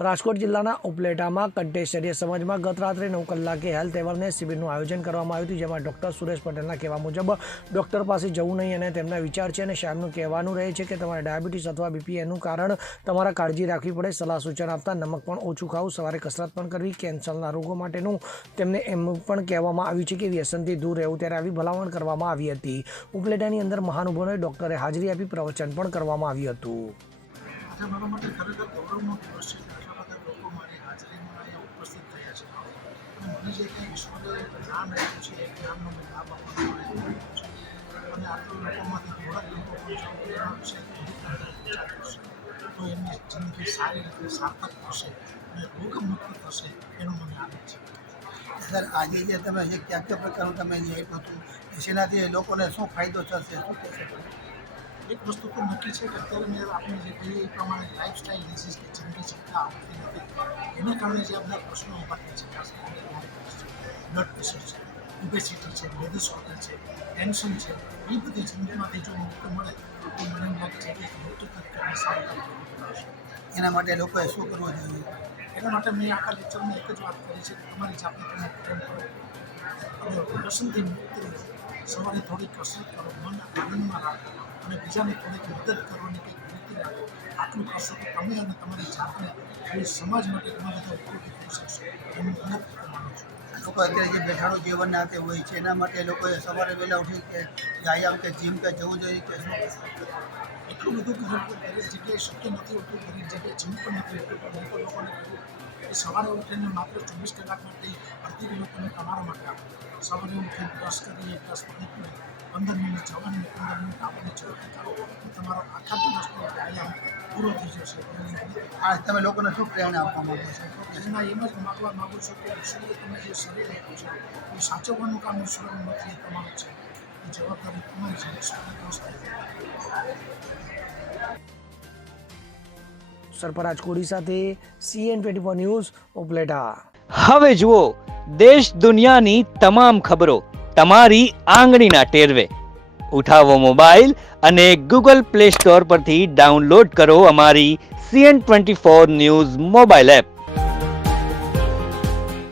રાજકોટ જિલ્લાના ઉપલેટામાં કંઠેશ્વરીય સમાજમાં ગત રાત્રે 9 કલાકે હેલ્થ અવેરનેસ શિબિરનું આયોજન કરવામાં આવ્યું હતું, જેમાં ડૉક્ટર સુરેશ પટેલના કહેવા મુજબ ડૉક્ટર પાસે જવું નહીં અને તેમના વિચાર છે અને સાહેબનું કહેવાનું રહે છે કે તમારે ડાયાબિટીસ અથવા બીપી એનું કારણ તમારે કાળજી રાખવી પડે. સલાહ સૂચન આપતા નમક પણ ઓછું ખાવું, સવારે કસરત પણ કરવી, કેન્સરના રોગો માટેનું તેમને એમ પણ કહેવામાં આવ્યું છે કે વ્યસનથી દૂર રહેવું. ત્યારે આવી ભલામણ કરવામાં આવી હતી. ઉપલેટાની અંદર મહાનુભાવોએ ડૉક્ટરે હાજરી આપી પ્રવચન પણ કરવામાં આવ્યું હતું. મારા માટે ખરેખર ગૌરવનો દિવસ છે કે આટલા બધા લોકો મારી હાજરીમાં અહીંયા ઉપસ્થિત થયા છે અને મને જે કંઈ ઈશ્વરે જ્ઞાન આપ્યું છે એ જ્ઞાનનો મેં લાભ આપવાનો પ્રયત્ન કર્યો છે અને આટલા લોકોમાંથી થોડાક લોકો પણ જો એના વિશે વિચાર કરશે તો એમની જિંદગી સારી રીતે સાર્થક થશે અને રોગમુક્ત થશે એનો મને આનંદ છે. સર, આજે જે તમે જે કયા પ્રકારનું તમે જે આપ્યું હતું એનાથી લોકોને શું ફાયદો થશે, શું થશે? એક વસ્તુ તો નક્કી છે કે અત્યારે મેં આપણે જે કહીએ એ પ્રમાણે લાઇફસ્ટાઇલ ડિસીઝ કે જિંદગી શક્તા આવતી નથી, એને કારણે જે બધા પ્રશ્નો ઊભા થાય છે, ખાસ કરીને ડાયાબિટીસ છે, બ્લડ પ્રેશર છે, ઓબેસિટી છે, બ્લડ ડિસઓર્ડર છે, ટેન્શન છે, એ બધી જિંદગીમાંથી જો મુક્ત મળે તો મને એમ લાગે છે કે મોટું તરીકે સારું કામ કરવું પડશે. એના માટે લોકોએ શું કરવું જોઈએ? એના માટે મેં આખા લેક્ચરમાં એક જ વાત કરી છે કે તમારી જાતને તમે પ્રેમ કરો અને વ્યસનથી મુક્ત રહો, સવારે થોડી કસરત કરો, મન આનંદમાં રાખો અને બીજાને થોડીક મદદ કરવાની કંઈક વૃત્તિ રાખો. આટલું કરશો તો તમે અને તમારી જાતને અને સમાજ માટે ઘણા બધા ઉપયોગી થઈ શકશો એનું અનેક માનું છું. લોકો અત્યારે જે બેઠાડું જીવન નાતે હોય છે એના માટે લોકોએ સવારે વહેલા ઉઠી કે વ્યાયામ કે જીમ કે જવું જોઈએ કે શું? એટલું બધું કરવું કે દરેક જગ્યાએ શક્ય નથી હોતું, દરેક જગ્યાએ જીમ પણ નથી હોતું, પણ હું તો લોકોને કહ્યું કે સવારે ઉઠીને માત્ર 24 કલાક માટે અડધી કિલો તમે તમારા માટે આપો. સવારે ઉઠીને બ્રશ કરી 1 ગ્લાસ પાણી પીને 15 મિનિટ જવાની 15 મિનિટ આવવાની જરૂર કરો તો તમારો આખા દિવસનો વ્યાયામ પૂરો થઈ જશે. આ તમે લોકોને શું પ્રેરણા આપવા માંગો છો? એના એમ જ માગવા માગું છું કે ઈશ્વરે તમે જે શરીર આપ્યું છે એ સાચવવાનું કામ ઈશ્વરનું નથી, એ તમારું છે. એ જવાબદારી તમારી છે. ઈશ્વરને દોષ સરફરાજ કોડી સાથે CN24 ન્યૂઝ ઉપલેટા. હવે જુઓ દેશ દુનિયાની તમામ ખબરો તમારી આંગળીના ટેરવે. ઉઠાવો મોબાઈલ અને Google Play Store પરથી ડાઉનલોડ કરો અમારી CN24 ન્યૂઝ મોબાઈલ એપ.